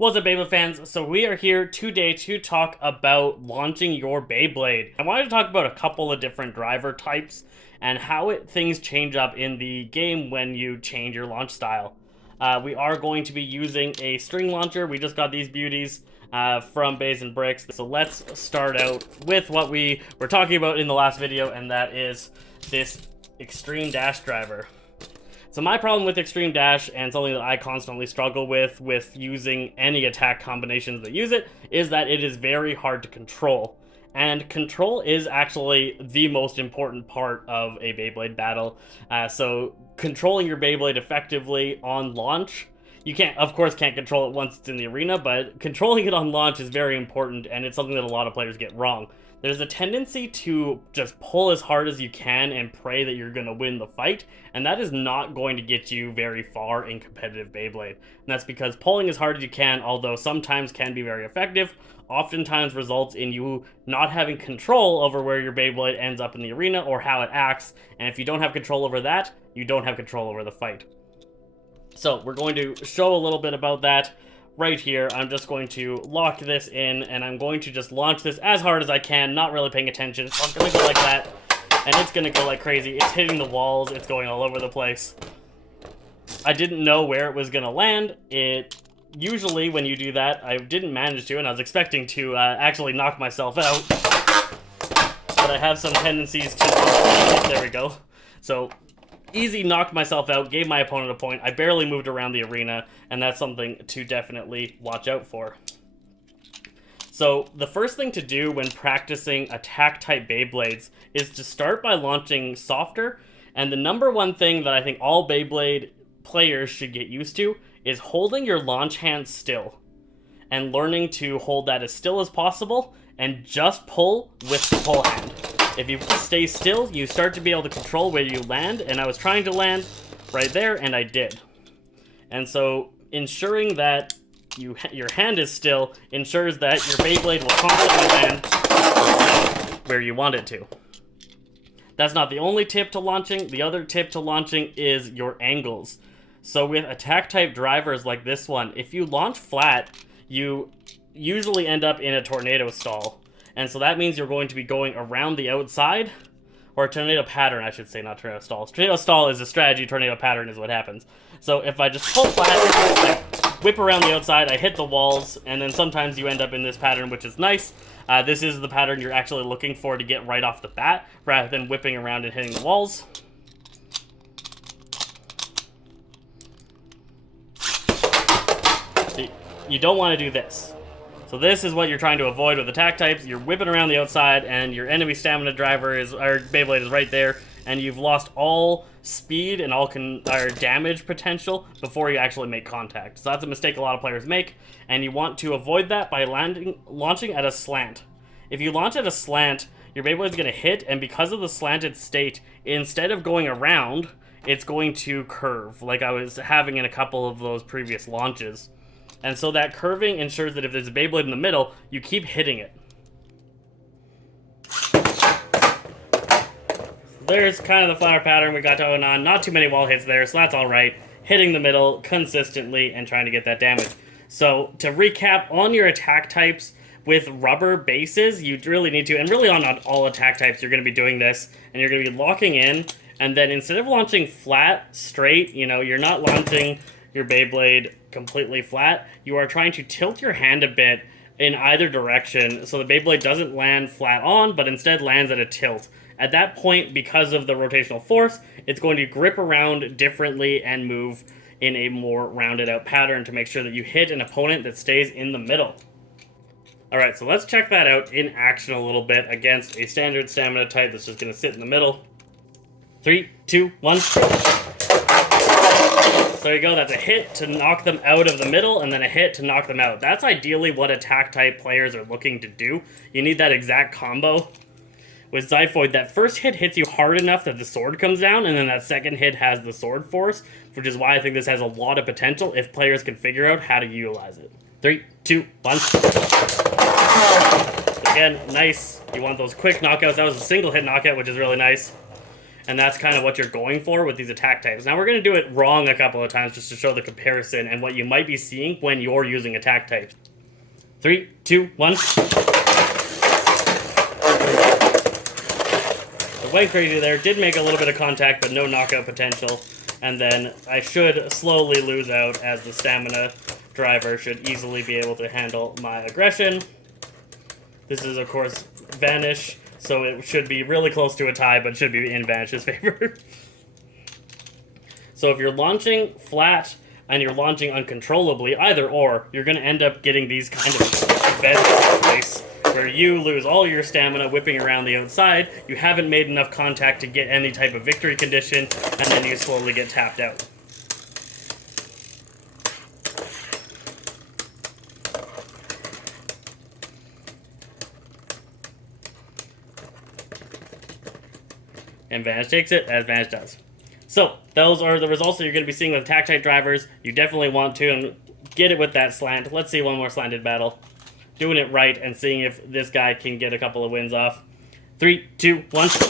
What's up, Beyblade fans? So we are here today to talk about launching your Beyblade. I wanted to talk about a couple of different driver types and how things change up in the game when you change your launch style. We are going to be using a string launcher. We just got these beauties from Bays and Bricks. So let's start out with what we were talking about in the last video, and that is this Extreme Dash driver. So my problem with Extreme Dash, and something that I constantly struggle with using any attack combinations that use it, is that it is very hard to control. And control is actually the most important part of a Beyblade battle. So controlling your Beyblade effectively on launch, you can't, of course, can't control it once it's in the arena, but controlling it on launch is very important, and it's something that a lot of players get wrong. There's a tendency to just pull as hard as you can and pray that you're going to win the fight, and that is not going to get you very far in competitive Beyblade. And that's because pulling as hard as you can, although sometimes can be very effective, oftentimes results in you not having control over where your Beyblade ends up in the arena or how it acts, and if you don't have control over that, you don't have control over the fight. So we're going to show a little bit about that. Right here, I'm just going to lock this in, and I'm going to just launch this as hard as I can, not really paying attention. So I'm going to go like that, and it's going to go like crazy. It's hitting the walls, it's going all over the place. I didn't know where it was going to land. Usually when you do that, I didn't manage to, and I was expecting to actually knock myself out. But I have some tendencies to... There we go. So... easy knocked myself out, gave my opponent a point. I barely moved around the arena, and that's something to definitely watch out for. So the first thing to do when practicing attack-type Beyblades is to start by launching softer, and the number one thing that I think all Beyblade players should get used to is holding your launch hand still, and learning to hold that as still as possible, and just pull with the pull hand. If you stay still, you start to be able to control where you land, and I was trying to land right there, and I did. And so, ensuring that your hand is still ensures that your Beyblade will constantly land where you want it to. That's not the only tip to launching. The other tip to launching is your angles. So with attack-type drivers like this one, if you launch flat, you usually end up in a tornado stall. And so that means you're going to be going around the outside, or a tornado pattern, I should say, not tornado stall. Tornado stall is a strategy, tornado pattern is what happens. So if I just pull flat, I whip around the outside, I hit the walls, and then sometimes you end up in this pattern, which is nice. This is the pattern you're actually looking for to get right off the bat, rather than whipping around and hitting the walls. So you don't want to do this. So this is what you're trying to avoid with attack types. You're whipping around the outside, and your enemy stamina driver or Beyblade is right there, and you've lost all speed and all damage potential before you actually make contact. So that's a mistake a lot of players make, and you want to avoid that by launching at a slant. If you launch at a slant, your Beyblade's going to hit, and because of the slanted state, instead of going around, it's going to curve, like I was having in a couple of those previous launches. And so that curving ensures that if there's a Beyblade in the middle, you keep hitting it. There's kind of the flower pattern we got going on. Not too many wall hits there, so that's alright. Hitting the middle consistently and trying to get that damage. So to recap, on your attack types with rubber bases, you really need to, and really on all attack types, you're going to be doing this, and you're going to be locking in, and then instead of launching flat, straight, you're not launching your Beyblade completely flat, you are trying to tilt your hand a bit in either direction so the Beyblade doesn't land flat on, but instead lands at a tilt. At that point, because of the rotational force, it's going to grip around differently and move in a more rounded out pattern to make sure that you hit an opponent that stays in the middle. Alright, so let's check that out in action a little bit against a standard stamina type that's just going to sit in the middle. 3, 2, 1. So there you go, that's a hit to knock them out of the middle, and then a hit to knock them out. That's ideally what attack-type players are looking to do. You need that exact combo. With Zyphoid, that first hit hits you hard enough that the sword comes down, and then that second hit has the sword force, which is why I think this has a lot of potential if players can figure out how to utilize it. 3, 2, 1. Again, nice. You want those quick knockouts. That was a single hit knockout, which is really nice. and that's kind of what you're going for with these attack types. Now we're going to do it wrong a couple of times just to show the comparison and what you might be seeing when you're using attack types. 3, 2, 1. It went crazy there, did make a little bit of contact, but no knockout potential. And then I should slowly lose out, as the stamina driver should easily be able to handle my aggression. This is, of course, Vanish, so it should be really close to a tie, but should be in Vanish's favor. So if you're launching flat and you're launching uncontrollably, either or, you're going to end up getting these kind of events where you lose all your stamina whipping around the outside, you haven't made enough contact to get any type of victory condition, and then you slowly get tapped out. And Vanish takes it, as Vanish does. So, those are the results that you're going to be seeing with attack type drivers. You definitely want to get it with that slant. Let's see one more slanted battle. Doing it right and seeing if this guy can get a couple of wins off. 3, 2, 1. So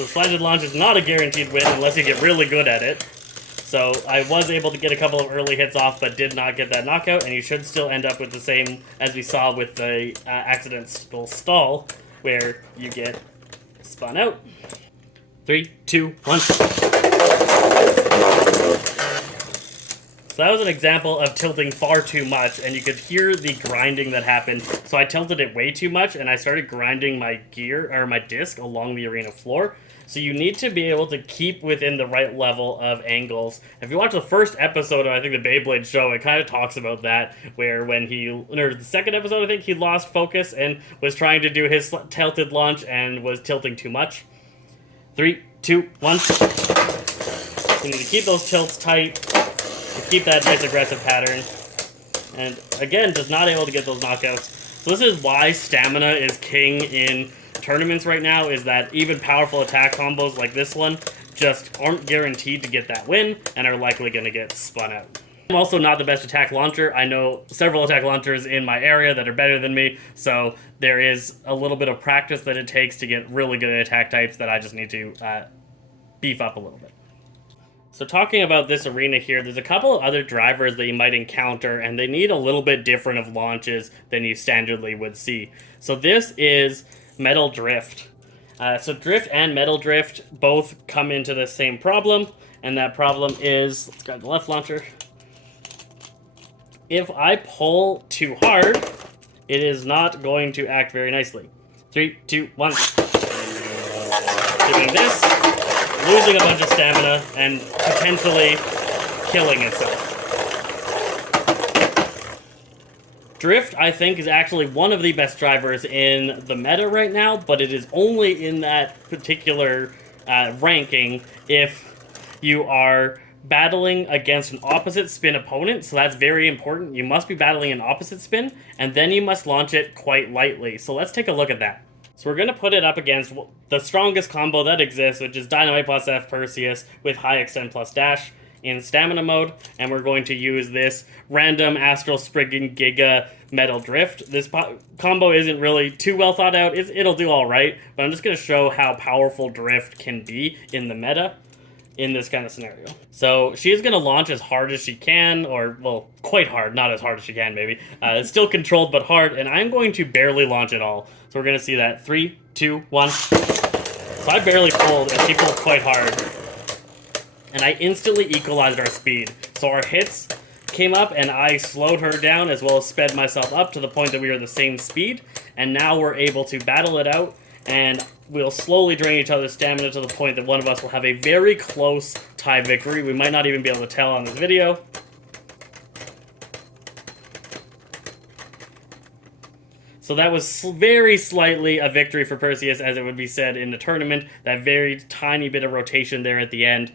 the slanted launch is not a guaranteed win unless you get really good at it. So I was able to get a couple of early hits off, but did not get that knockout, and you should still end up with the same as we saw with the accidental stall, where you get spun out. 3, 2, 1. So that was an example of tilting far too much, and you could hear the grinding that happened. So I tilted it way too much, and I started grinding my gear, or my disc, along the arena floor. So you need to be able to keep within the right level of angles. If you watch the first episode of, I think, the Beyblade show, it kind of talks about that, where when or the second episode, I think, he lost focus and was trying to do his tilted launch and was tilting too much. 3, 2, 1. You need to keep those tilts tight, to keep that nice aggressive pattern. And again, just not able to get those knockouts. So this is why stamina is king in tournaments right now, is that even powerful attack combos like this one just aren't guaranteed to get that win and are likely going to get spun out. I'm also not the best attack launcher. I know several attack launchers in my area that are better than me, so there is a little bit of practice that it takes to get really good at attack types that I just need to beef up a little bit. So talking about this arena here, there's a couple of other drivers that you might encounter, and they need a little bit different of launches than you standardly would see. So this is Metal Drift. So Drift and Metal Drift both come into the same problem, and that problem is, let's grab the left launcher. If I pull too hard, it is not going to act very nicely. 3, 2, 1. Doing this, losing a bunch of stamina, and potentially killing itself. Drift, I think, is actually one of the best drivers in the meta right now, but it is only in that particular ranking if you are battling against an opposite spin opponent, so that's very important. You must be battling an opposite spin, and then you must launch it quite lightly. So let's take a look at that. So we're going to put it up against the strongest combo that exists, which is Dynamite plus F Perseus with High Extend plus Dash in stamina mode, and we're going to use this random Astral Spriggan Giga Metal Drift. This combo isn't really too well thought out. It'll do alright, but I'm just going to show how powerful Drift can be in the meta in this kind of scenario. So she's going to launch as hard as she can, or, well, quite hard, not as hard as she can, maybe. It's still controlled, but hard, and I'm going to barely launch at all. So we're going to see that. 3, 2, 1. So I barely pulled, and she pulled quite hard. And I instantly equalized our speed. So our hits came up, and I slowed her down, as well as sped myself up to the point that we were the same speed. And now we're able to battle it out, and we'll slowly drain each other's stamina to the point that one of us will have a very close tie victory. We might not even be able to tell on this video. So that was very slightly a victory for Perseus, as it would be said in the tournament. That very tiny bit of rotation there at the end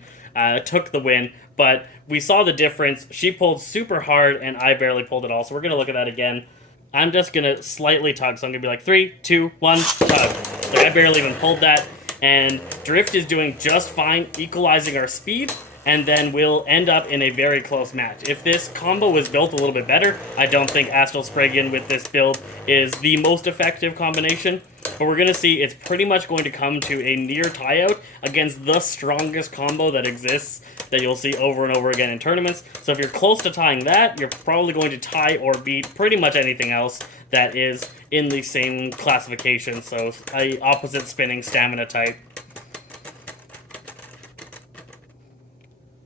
took the win, but we saw the difference. She pulled super hard, and I barely pulled at all, so we're going to look at that again. I'm just going to slightly tug, so I'm going to be like 3, 2, 1, tug. Like I barely even pulled that, and Drift is doing just fine, equalizing our speed, and then we'll end up in a very close match. If this combo was built a little bit better, I don't think Astral Spriggan with this build is the most effective combination, but we're going to see it's pretty much going to come to a near tie-out against the strongest combo that exists that you'll see over and over again in tournaments. So if you're close to tying that, you're probably going to tie or beat pretty much anything else that is in the same classification, so a opposite spinning stamina type.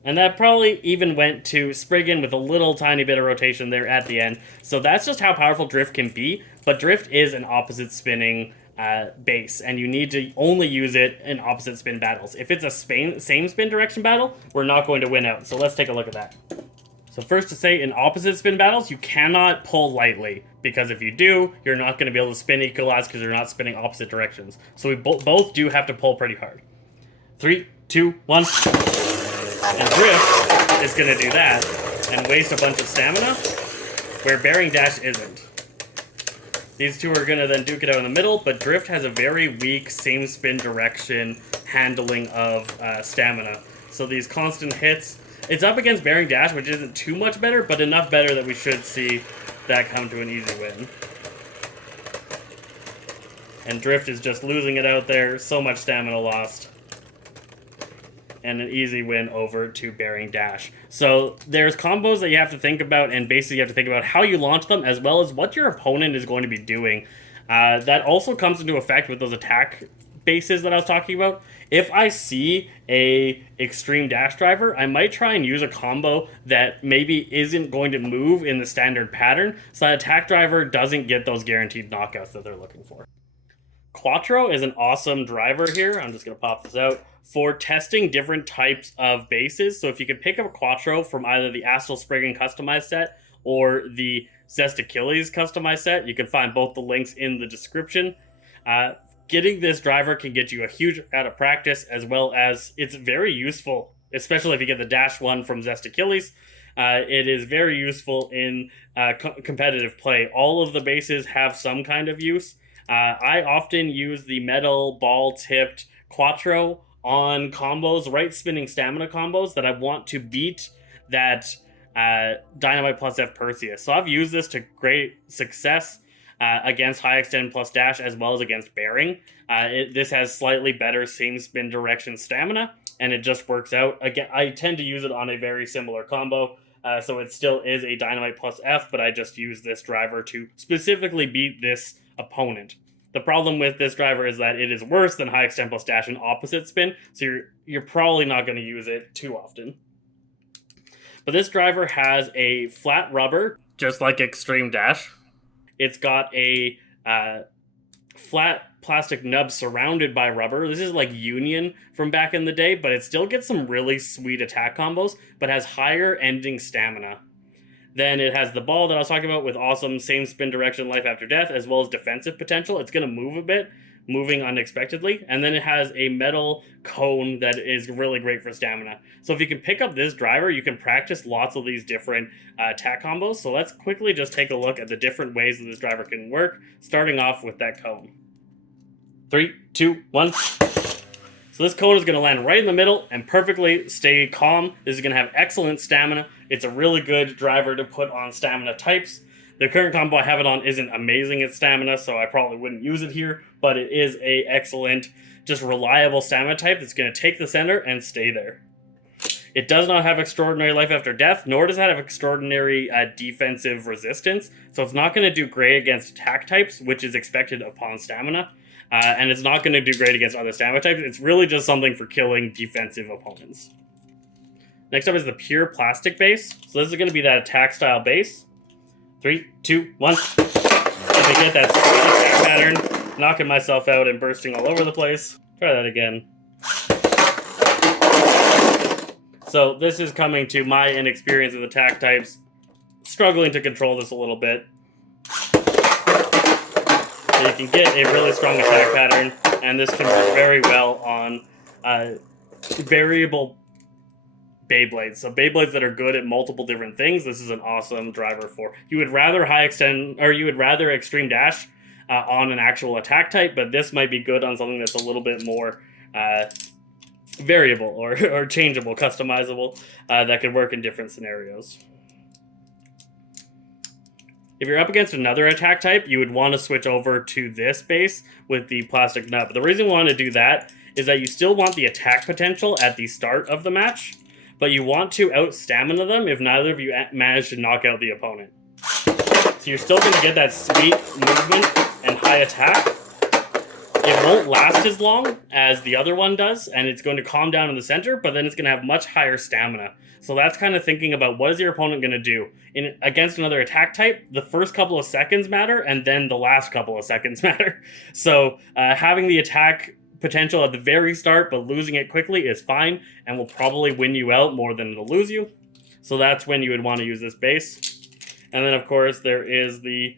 And that probably even went to Spriggan with a little tiny bit of rotation there at the end. So that's just how powerful Drift can be, but Drift is an opposite spinning base, and you need to only use it in opposite spin battles. If it's a same spin direction battle, we're not going to win out. So let's take a look at that. So first to say, in opposite spin battles, you cannot pull lightly, because if you do, you're not going to be able to spin equalize because you're not spinning opposite directions. So we both do have to pull pretty hard. 3, 2, 1. And Drift is going to do that and waste a bunch of stamina, where Bearing Dash isn't. These two are going to then duke it out in the middle, but Drift has a very weak same spin direction handling of stamina. So these constant hits, it's up against Bearing Dash, which isn't too much better, but enough better that we should see that come to an easy win. And Drift is just losing it out there, so much stamina lost. And an easy win over to Bearing Dash. So there's combos that you have to think about, and basically you have to think about how you launch them, as well as what your opponent is going to be doing. That also comes into effect with those attack bases that I was talking about. If I see a extreme dash driver, I might try and use a combo that maybe isn't going to move in the standard pattern, so that attack driver doesn't get those guaranteed knockouts that they're looking for. Quattro is an awesome driver here. I'm just going to pop this out for testing different types of bases. So if you can pick up Quattro from either the Astral Spriggan customized set or the Zesty Phresh customized set, you can find both the links in the description. Getting this driver can get you a huge amount of practice, as well as it's very useful, especially if you get the Dash 1 from Zesty Phresh. It is very useful in competitive play. All of the bases have some kind of use. I often use the metal ball-tipped Quattro on combos, right spinning stamina combos that I want to beat that Dynamite plus F Perseus. So I've used this to great success against High Extend plus Dash, as well as against Bearing. This has slightly better same spin direction stamina, and it just works out. Again, I tend to use it on a very similar combo, so it still is a Dynamite plus F, but I just use this driver to specifically beat this opponent. The problem with this driver is that it is worse than High Extend plus Dash in opposite spin, so you're probably not going to use it too often. But this driver has a flat rubber, just like Extreme Dash. It's got a flat plastic nub surrounded by rubber. This is like Union from back in the day, but it still gets some really sweet attack combos, but has higher ending stamina. Then it has the ball that I was talking about with awesome same spin direction, life after death, as well as defensive potential. It's going to move a bit, moving unexpectedly. And then it has a metal cone that is really great for stamina. So if you can pick up this driver, you can practice lots of these different attack combos. So let's quickly just take a look at the different ways that this driver can work, starting off with that cone. 3, 2, 1. So this cone is going to land right in the middle and perfectly stay calm. This is going to have excellent stamina. It's a really good driver to put on stamina types. The current combo I have it on isn't amazing at stamina, so I probably wouldn't use it here, but it is a excellent, just reliable stamina type that's going to take the center and stay there. It does not have extraordinary life after death, nor does it have extraordinary defensive resistance, so it's not going to do great against attack types, which is expected upon stamina. And it's not going to do great against other stamina types. It's really just something for killing defensive opponents. Next up is the pure plastic base. So this is going to be that attack style base. 3, 2, 1. If I get that attack pattern, knocking myself out and bursting all over the place. Try that again. So this is coming to my inexperience with attack types. Struggling to control this a little bit. So you can get a really strong attack pattern, and this can work very well on variable Beyblades. So Beyblades that are good at multiple different things, this is an awesome driver for. You would rather high extend, or you would rather extreme dash on an actual attack type, but this might be good on something that's a little bit more variable or changeable, customizable, that could work in different scenarios. If you're up against another attack type, you would want to switch over to this base with the plastic nub. The reason we want to do that is that you still want the attack potential at the start of the match, but you want to out-stamina them if neither of you manage to knock out the opponent. So you're still going to get that sweet movement and high attack. It won't last as long as the other one does, and it's going to calm down in the center, but then it's going to have much higher stamina. So that's kind of thinking about what is your opponent going to do. Against another attack type, the first couple of seconds matter, and then the last couple of seconds matter. So having the attack potential at the very start, but losing it quickly is fine, and will probably win you out more than it'll lose you. So that's when you would want to use this base. And then, of course, there is the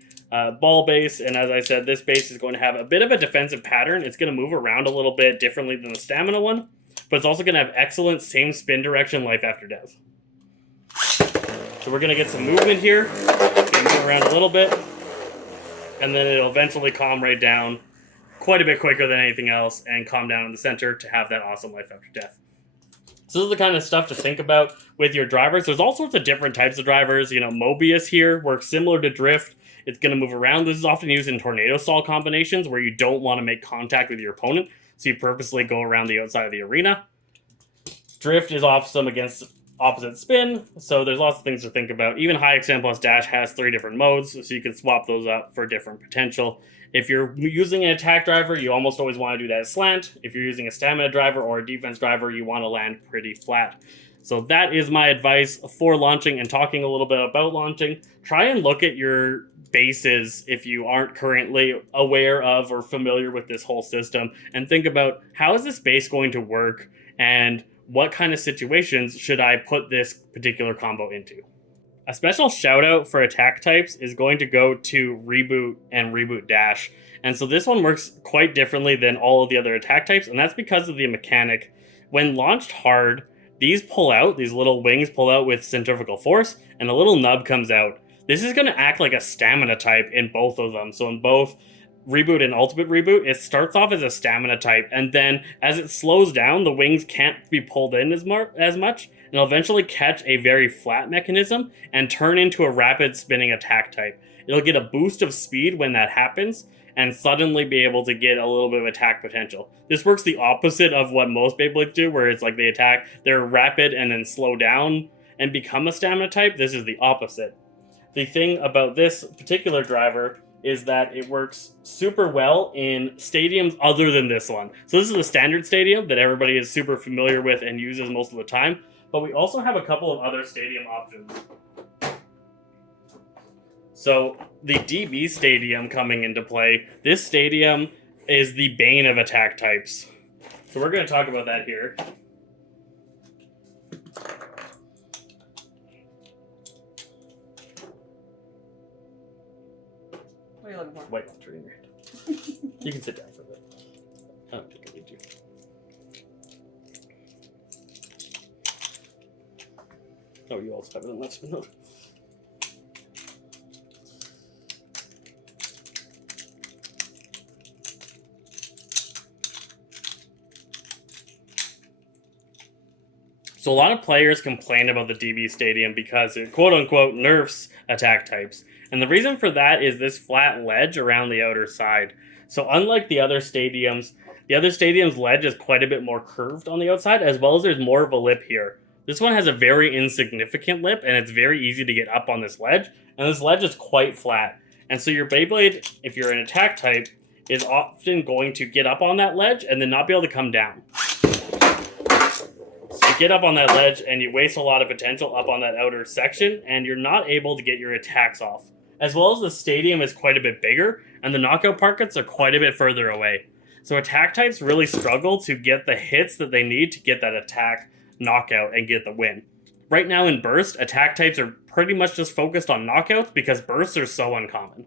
ball base, and as I said, this base is going to have a bit of a defensive pattern. It's going to move around a little bit differently than the stamina one, but it's also going to have excellent same spin direction life after death. So we're going to get some movement here, move around a little bit, and then it'll eventually calm right down quite a bit quicker than anything else and calm down in the center to have that awesome life after death. So this is the kind of stuff to think about with your drivers. There's all sorts of different types of drivers. You know, Mobius here works similar to Drift. It's going to move around. This is often used in tornado stall combinations where you don't want to make contact with your opponent, so you purposely go around the outside of the arena. Drift is awesome against opposite spin, so there's lots of things to think about. Even High Extend plus Dash has 3 different modes, so you can swap those up for different potential. If you're using an attack driver, you almost always want to do that slant. If you're using a stamina driver or a defense driver, you want to land pretty flat. So that is my advice for launching and talking a little bit about launching. Try and look at your bases if you aren't currently aware of or familiar with this whole system, and think about how is this base going to work and what kind of situations should I put this particular combo into. A special shout out for attack types is going to go to Reboot and Reboot Dash. And so this one works quite differently than all of the other attack types, and that's because of the mechanic. When launched hard, these pull out, these little wings pull out with centrifugal force, and a little nub comes out. This is going to act like a stamina type in both of them. So in both Reboot and Ultimate Reboot, it starts off as a stamina type, and then as it slows down, the wings can't be pulled in as much, and it'll eventually catch a very flat mechanism and turn into a rapid spinning attack type. It'll get a boost of speed when that happens, and suddenly be able to get a little bit of attack potential. This works the opposite of what most Beyblades do, where it's like they attack, they're rapid and then slow down and become a stamina type. This is the opposite. The thing about this particular driver is that it works super well in stadiums other than this one. So this is a standard stadium that everybody is super familiar with and uses most of the time, but we also have a couple of other stadium options. So the DB stadium coming into play, this stadium is the bane of attack types. So we're going to talk about that here. What are you looking for? White water in your head. You can sit down for a bit. I don't think I need to. Oh, you also have it in left spin mode. So a lot of players complain about the DB Stadium because it quote-unquote nerfs attack types. And the reason for that is this flat ledge around the outer side. So unlike the other stadium's ledge is quite a bit more curved on the outside, as well as there's more of a lip here. This one has a very insignificant lip, and it's very easy to get up on this ledge, and this ledge is quite flat. And so your Beyblade, if you're an attack type, is often going to get up on that ledge and then not be able to come down. So you get up on that ledge and you waste a lot of potential up on that outer section, and you're not able to get your attacks off. As well as the stadium is quite a bit bigger, and the knockout pockets are quite a bit further away. So attack types really struggle to get the hits that they need to get that attack knockout and get the win. Right now in Burst, attack types are pretty much just focused on knockouts because bursts are so uncommon.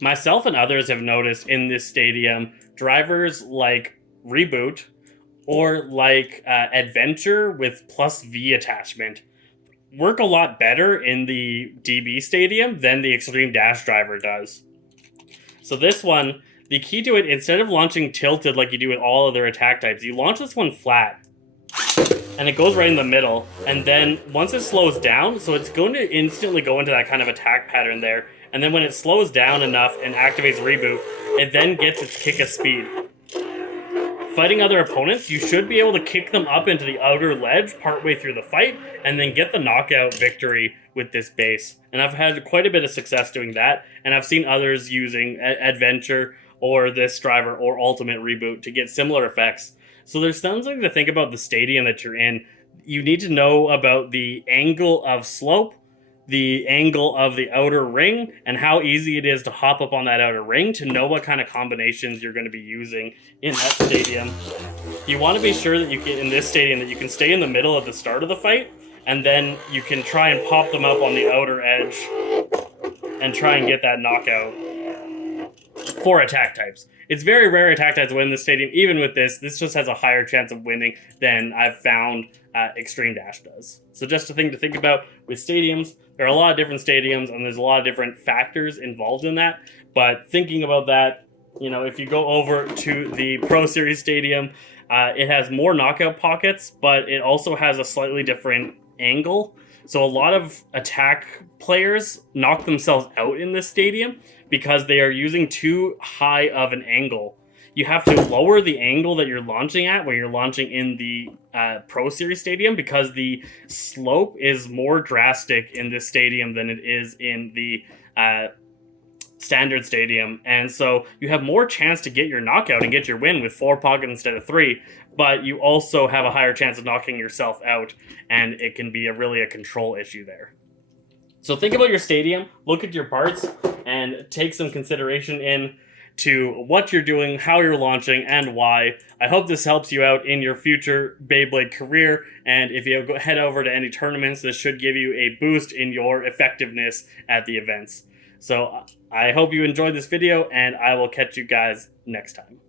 Myself and others have noticed in this stadium, drivers like Reboot or like Adventure with plus V attachment work a lot better in the DB Stadium than the Extreme Dash driver does. So this one, the key to it, instead of launching tilted like you do with all other attack types, you launch this one flat. And it goes right in the middle. And then once it slows down, so it's going to instantly go into that kind of attack pattern there. And then when it slows down enough and activates reboot, it then gets its kick of speed. Fighting other opponents, you should be able to kick them up into the outer ledge partway through the fight, and then get the knockout victory with this base. And I've had quite a bit of success doing that, and I've seen others using Adventure or this driver or Ultimate Reboot to get similar effects. So there's something to think about the stadium that you're in. You need to know about the angle of slope, the angle of the outer ring, and how easy it is to hop up on that outer ring to know what kind of combinations you're going to be using in that stadium. You want to be sure that you can, in this stadium, that you can stay in the middle at the start of the fight, and then you can try and pop them up on the outer edge and try and get that knockout for attack types. It's very rare attack types win this stadium. Even with this just has a higher chance of winning than I've found Extreme Dash does. So just a thing to think about with stadiums. There are a lot of different stadiums, and there's a lot of different factors involved in that. But thinking about that, you know, if you go over to the Pro Series Stadium, it has more knockout pockets, but it also has a slightly different angle. So a lot of attack players knock themselves out in this stadium because they are using too high of an angle. You have to lower the angle that you're launching at when you're launching in the Pro Series Stadium, because the slope is more drastic in this stadium than it is in the Standard Stadium. And so you have more chance to get your knockout and get your win with 4 pockets instead of 3, but you also have a higher chance of knocking yourself out, and it can be really a control issue there. So think about your stadium, look at your parts, and take some consideration in to what you're doing, how you're launching, and why. I hope this helps you out in your future Beyblade career, and if you head over to any tournaments, this should give you a boost in your effectiveness at the events. So I hope you enjoyed this video, and I will catch you guys next time.